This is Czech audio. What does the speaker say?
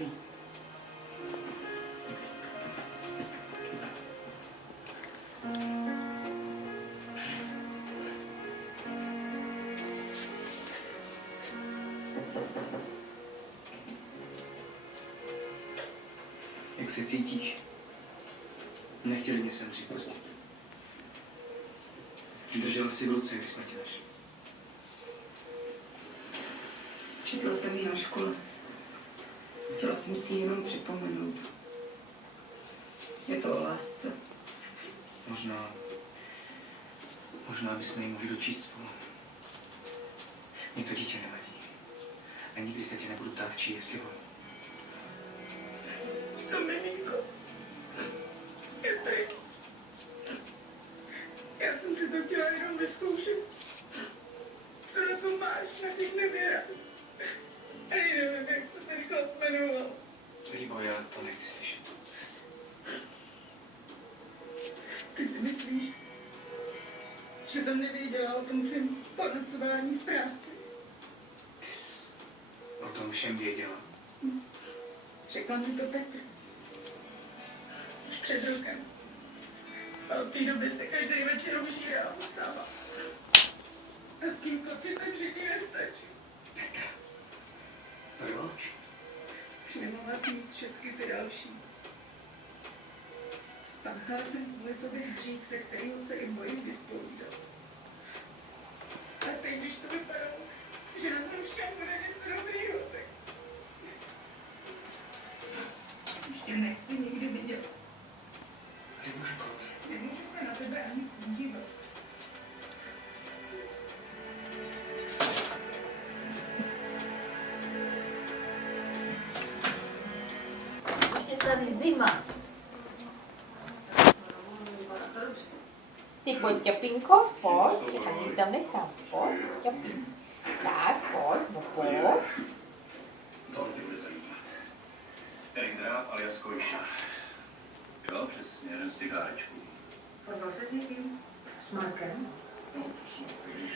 rychlý. Jak se cítíš? Nechtěli mě sem připustit. Držel si v ruce, když jsme tě našli. Četla jsem ji na škole. Chtěla jsem si ji jenom připomenout. Je to o lásce. Možná bychom ji mohli dočíst spolu. Mně to dítě nevadí. A nikdy se tě nebudu ptát, čí jestli ho. To miminko je pryč. Já jsem si to chtěla jenom vyzkoušet. Co na to máš na těch nevěrách? Ani nevím, jak se ten chlap jmenoval. Líbo, já to nechci slyšet. Ty si myslíš, že jsem nevěděla o tom všem ponocování v práci? Ty jsi o tom všem věděla. Řekla mi to Petr. Už před rokem. A od té doby se každý večer užírá a vstává. A s tím pocitem, že ti nestačí. Proč? Už nemohla sníst všechny ty další. Spáchala jsem kvůli tobě hřích, se kterým se jim bojím vyspovídat. A teď, když to vypadalo, že na tom všem bude něco dobrýho, tak... Už tě nechci nikdy vidět. Nemůžu se na tebe ani podívat. Je tady zima. Ty pojď, Ťapinko, pojď, já ti tam nechám, pojď, Ťapinko. Tak, pojď, no pojď. To tě bude zajímat. Erik Dráb alias Kojša. Jo, přesně, jeden z těch hárečků. Podval se s někým? S Markem? No, to jsou když...